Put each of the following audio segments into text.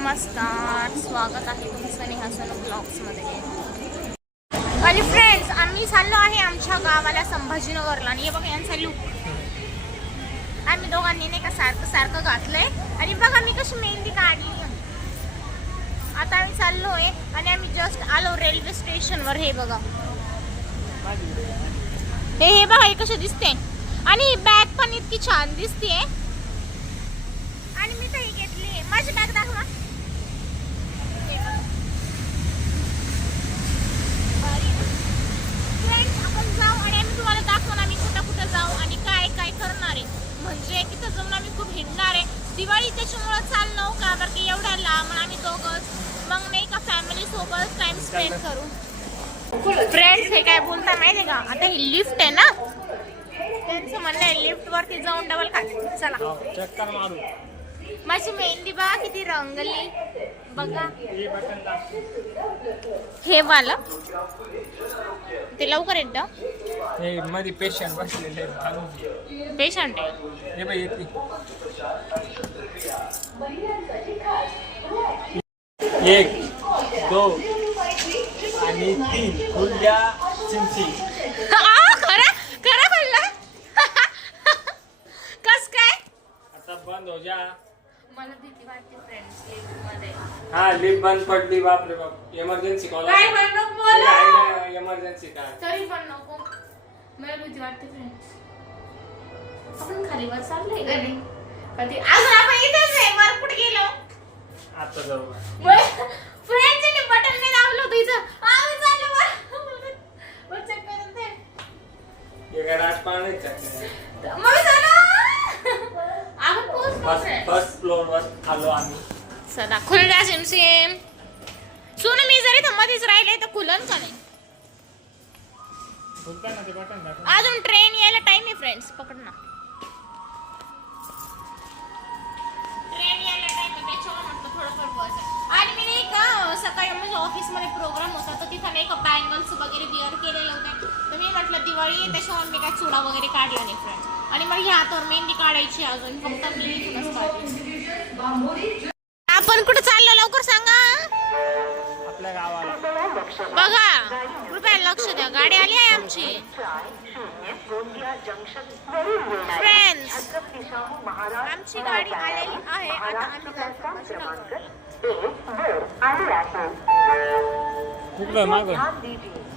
नमस्कार स्वागत आहे तुमचं नेहा सोनू ब्लॉग्समध्ये. आणि फ्रेंड्स आम्ही चाललो आहे आमच्या गावाला संभाजीनगरला. आणि हे बघा यांचा लुक आम्ही दोघांनी नाही का सारखं सारखं घातलंय. आणि बघा मी कशी मेहंदी काढली. आता आम्ही चाललोय आणि आम्ही जस्ट आलो रेल्वे स्टेशनवर हे बघा. हे हे बघा हे कसे दिसते. आणि बॅग पण इतकी छान दिसते आणि मी तर ही घेतली माझी बॅग दाखवा हे बघा. भारी ना? Friends, आपण जाऊ आणि आम्ही तुम्हाला दाखवून आम्ही कुठं कुठं जाऊ आणि काय काय करणार आहे म्हणजे तिथं जाऊन आम्ही खूप हिंडणार आहे दिवाळी त्याच्यामुळं चाललो का बरं की एवढ्या लांब आणि आम्ही दोघंच मग नाही का फॅमिली सोबत टाइम स्पेंड करू फ्रेंड्स हे काय बोलता माहितीये का? आता ही लिफ्ट आहे ना? त्यांचं म्हणणं आहे लिफ्ट वरती जाऊन डबल खा. चला. चक्कर मारू. माझी मेहंदी बघा किती रंगली. बघा. हे. हे वाला. ते लवकर येतं. हे मध्ये पेशंट बसलेले घे. पेशंट आहे. हे बघ येते. एक दोन. आणि तीन चिंची. आ, खरं? खरं बोलला कस काय? आता बंद हो जा. मला भीती वाटते फ्रेंड्समध्ये हा लिफ्ट बंद पडली बापरे बाप. इमर्जन्सी कॉल काय म्हणू बोला. इमर्जन्सी काय तरी पण नको. मला भीती वाटते फ्रेंड्स आपण खाली वर चाललोय का नाही? कधी? अजून आपण इथेच आहे. वर कुठे गेलो? आता जाऊ. फ्रेंड्सने बटन नाही दाबलं होतं इथं. आम्ही चाललो मग चला आपण पोहोचलो friends. वर आलो आम्ही. चला सिम सोनू मी जरी तर मध्येच राहिले तर खुलन का नाही? बोलता ना ते बटन दाब. अजून ट्रेन यायला टाइम आहे फ्रेंड्स पकड ना. ऑफिसमध्ये प्रोग्राम होता तर तिथं नाही का बँगल्स वगैरे बिअर केलेले होते. तर मी म्हटलं दिवाळी आहे त्याच्यावर मी काय चुडा वगैरे काढला नाही फ्रेंड्स आणि मग ह्या हातावर मेहंदी काढायची अजून फक्त मी आपण कुठे चाललो? लवकर बघा कृपया लक्ष द्या. गाडी आली आहे आमची. फ्रेंड्स आमची गाडी आलेली आहे आता आम्ही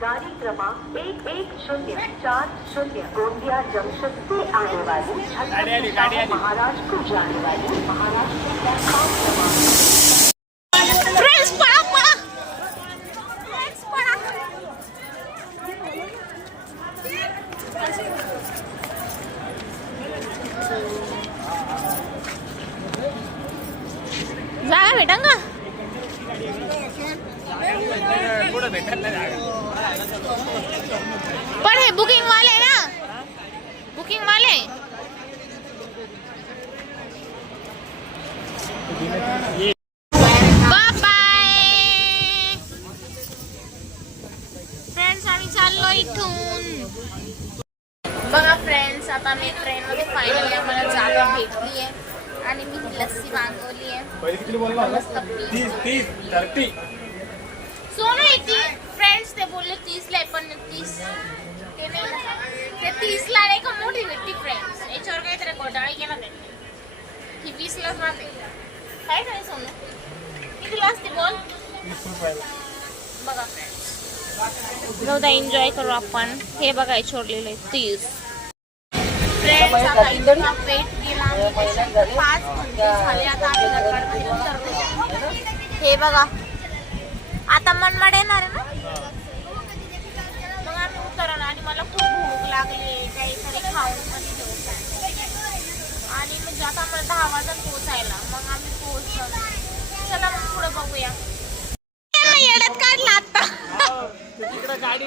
गाड़ी क्रमांक एक एक शून्य चार शून्य गोंदिया जंक्शन से आने वाली. महाराष्ट्र को जाने वाली महाराष्ट्र प्लेटफॉर्म क्रमांक भेटा का पण हे बुकिंग वाले ना. बुकिंग वाले ये बाय बाय फ्रेंड्स आम्ही चाललो इथून बघा फ्रेंड्स आता मी ट्रेन मध्ये फायनली आम्हाला जागा भेटली आहे आणि मी ही लस्सी मागवली आहे पहिले किती बोलला मस्त please. तीस तीस थर्टी सोनं येते फ्रेंड्स ते बोलले तीसला आहे पण तीस ते नाही नाही का मोठी भेटती फ्रेंड्स याच्यावर काहीतरी घोटाळे केला त्यांनी. ही वीसलाच राहते. काय काय सोनं? कितीला असते बोल? बघा. फ्रेंड्स जाऊ एन्जॉय करू आपण. हे बघा छोडलेलं आहे तीस. फ्रेंड्स आता इतका वेट केला पाच घंटे झाले आता आम्ही गडबडमध्ये उतरतो हे बघा आता मनमाड येणार आहे ना मग आम्ही उतरलो आणि मला खूप भूक लागली काहीतरी खाऊन पण घेऊ आणि म्हणजे आता आम्हाला दहा वाजता पोचायला मग आम्ही पोहोचलो. चला मग पुढे बघूया येड्यात काढला आता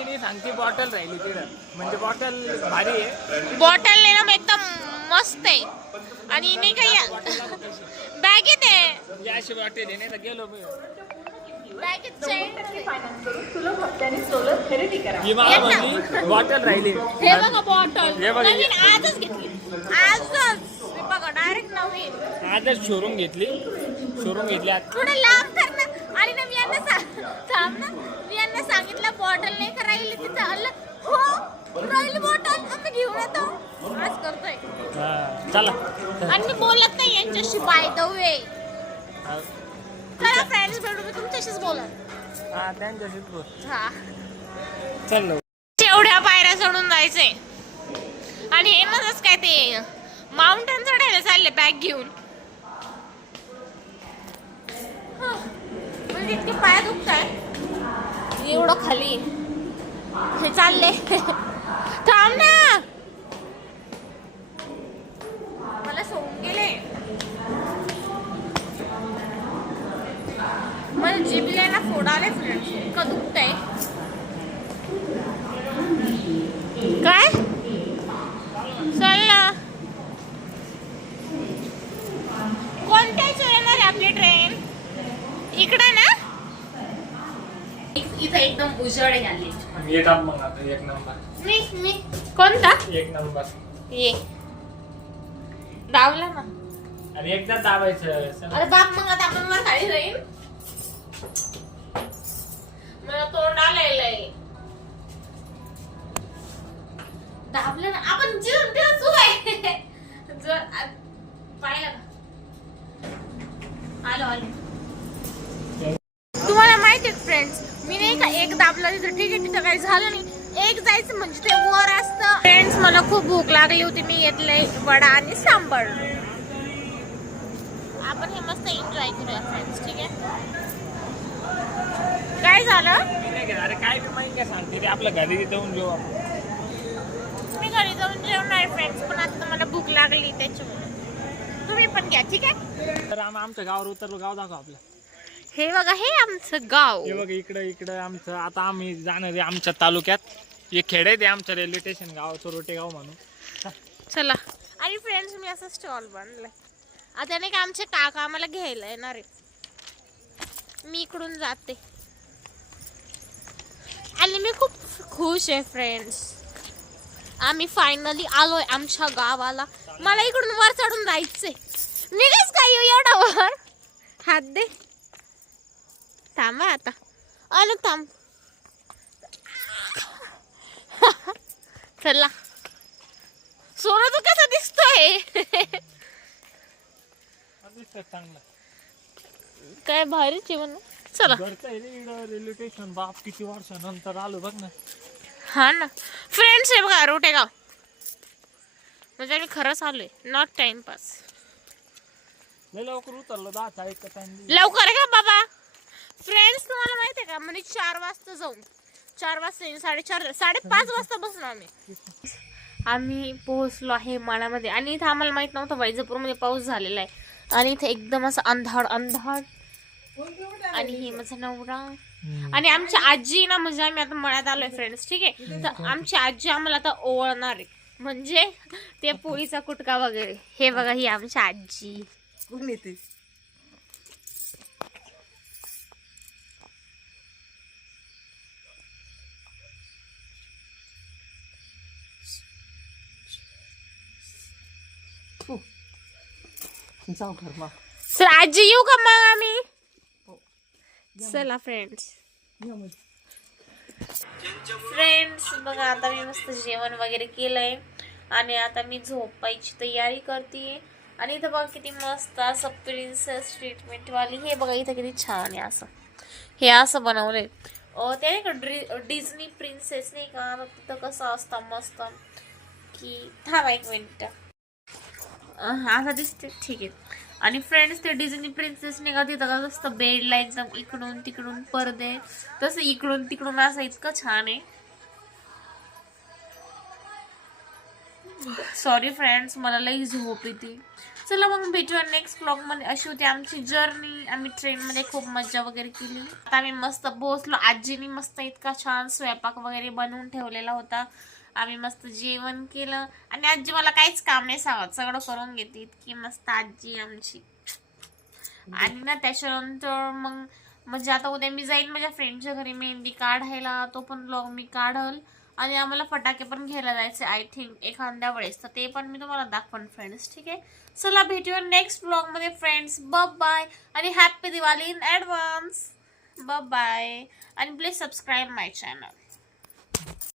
नाही सांगते बॉटल राहिली म्हणजे बॉटल भारी आहे. बॉटल ना मग एकदम मस्त आहे. आणि नाही का बॅगेत आहे म्हणजे अशी बॉटल आहे नाही तर गेलो मी. बॅगेत आहे. ही मला म्हणली बॉटल राहिली. हे बघा बॉटल हे बघा. नवीन आजच घेतली. आजच. हे बघा डायरेक्ट नवीन. आजच शोरूम घेतली. शोरूम घेतली. आता थोडं लांब कर ना. आणि ना मी यांना सांग थांब ना. मी यांना सांगितलं बॉटल नाही राहिली तिथं आलं हो राहिली बॉटल आम्ही घेऊन येतो. आज करतोय. हा, चला. आणि मी बोलत नाही यांच्याशी बाय द वे चला फ्रेंड्स भेटू. मी तुमच्याशीच बोलत. हा बोल. हा. चल. एवढ्या पायऱ्या चढून जायचंय. आणि हे मध्येच काय ते माउंटन चढायला चालले बॅग घेऊन. हा, म्हणजे इतके पाय दुखताय एवढं खाली. हे चालले थांब ना मला सोडून गेले. मला जिबीला ना फोड आले फ्रेंड्स इतकं दुखतंय. काय? चल ना. कोणत्या येणार आहे आपली ट्रेन इकडे ना. एकदम उजळ आली मग आता एक नंबर मी मी. कोणता? एक नंबर ये. दावला ना. आणि एकदा दाबायचं. चला. अरे बाप मग आता आपण वर खाली जाईल मला तोंड मला खूप भूक लागली होती मी घेतलंय वडा आणि सांबार. आपण हे मस्त एन्जॉय करूया फ्रेंड्स ठीक आहे? काय झालं. अरे काय काय सांगते आपल्या घरी जाऊन जेऊ आपण. मी घरी जाऊन जेवणार फ्रेंड्स पण आता मला भूक लागली त्याच्यामुळे. तुम्ही पण घ्या ठीक आहे? तर आम्ही आमच्या गावावर उतरलो गाव दाखव आपलं. हे बघा हे आमचं गाव. हे बघ इकडं इकडं आमचं आता आम्ही जाणार आहे आमच्या तालुक्यात. हे खेड आहे ते आमचं रेल्वे स्टेशन गावाचं रोटेगाव म्हणून. चला. आणि फ्रेंड्स मी असं स्टॉल बांधलाय आता नाही का आमचे काका आम्हाला घ्यायला येणार आहे मी इकडून जाते. आणि मी खूप खुश आहे फ्रेंड्स आम्ही फायनली आलोय आमच्या गावाला. मला इकडून वर चढून जायचंय. निघच काय येऊ एवढा वर? हात दे. थांबा आता. आलो थांब. चला सोनं तू कसा दिसतोय दिसतं चांगलं काय भारीच आहे चला घरचं आहे रे इकडं रेल्वे स्टेशन बाप किती वर्षानंतर आलो बघ ना. हा ना. फ्रेंड्स आहे बघा रोटेगाव म्हणजे खरंच आलोय नॉट टाइमपास लवकर उतरलो दहाचा एक लवकर का बाबा? फ्रेंड्स तुम्हाला माहिती आहे का? म्हणजे चार वाजता जाऊन. चार वाजता साडेचार साडेपाच वाजता बसलो आम्ही. आम्ही पोहोचलो आहे माळ्यामध्ये आणि इथं आम्हाला माहीत नव्हतं वैजापूरमध्ये पाऊस झालेला आहे. आणि इथे एकदम असं अंधाड अंधाड. आणि हे माझा नवरा. आणि आमची आजी ना म्हणजे आम्ही आता मळ्यात आलोय फ्रेंड्स ठीक आहे? तर आमची आजी आम्हाला आता ओळणार आहे. म्हणजे ते पोळीचा कुटका वगैरे. हे बघा ही आमची आजी. कोण येते जाऊ घर मग सर आजी येऊ का मग आम्ही चला फ्रेंड्स फ्रेंड्स बघा आता मी मस्त जेवण वगैरे केलंय. आणि आता मी झोपायची तयारी करते. आणि इथं बघा किती मस्त असं प्रिन्सेस ट्रीटमेंट वाली. हे बघा इथं किती छान आहे असं. हे असं ते नाही का ड्रि डिझनी प्रिन्सेस नाही का? मग तिथं कसं असतं मस्त. की थांबा एक मिनिट. आता दिसते ठीक आहे. आणि फ्रेंड्स ते डिझनी प्रिन्सेस निघा का तिथं का असतं बेडला एकदम इकडून तिकडून पडदे. तसं इकडून तिकडून असं इतकं छान आहे. सॉरी फ्रेंड्स मला लई झोप येते. चला मग भेटूया नेक्स्ट ब्लॉगमध्ये अशी होती आमची जर्नी आम्ही ट्रेन मध्ये खूप मज्जा वगैरे केली. आता आम्ही मस्त पोहोचलो आजीनी मस्त इतका छान स्वयंपाक वगैरे बनवून ठेवलेला होता. आम्ही मस्त जेवण केलं. आणि आजी मला काहीच काम नाही सांगत. सगळं करून घेते. इतकी मस्त आजी आमची. आणि ना त्याच्यानंतर मग म्हणजे आता उद्या मी जाईल माझ्या फ्रेंडच्या घरी. मेहंदी काढायला. तो पण ब्लॉग मी काढल. आणि आम्हाला फटाके पण घ्यायला जायचे आय थिंक एखाद्या वेळेस. तर ते पण मी तुम्हाला दाखवण फ्रेंड्स ठीक आहे? चला भेटूया नेक्स्ट ब्लॉगमध्ये फ्रेंड्स बब बाय आणि happy Diwali in advance bye bye आणि प्लीज सबस्क्राईब माय चॅनल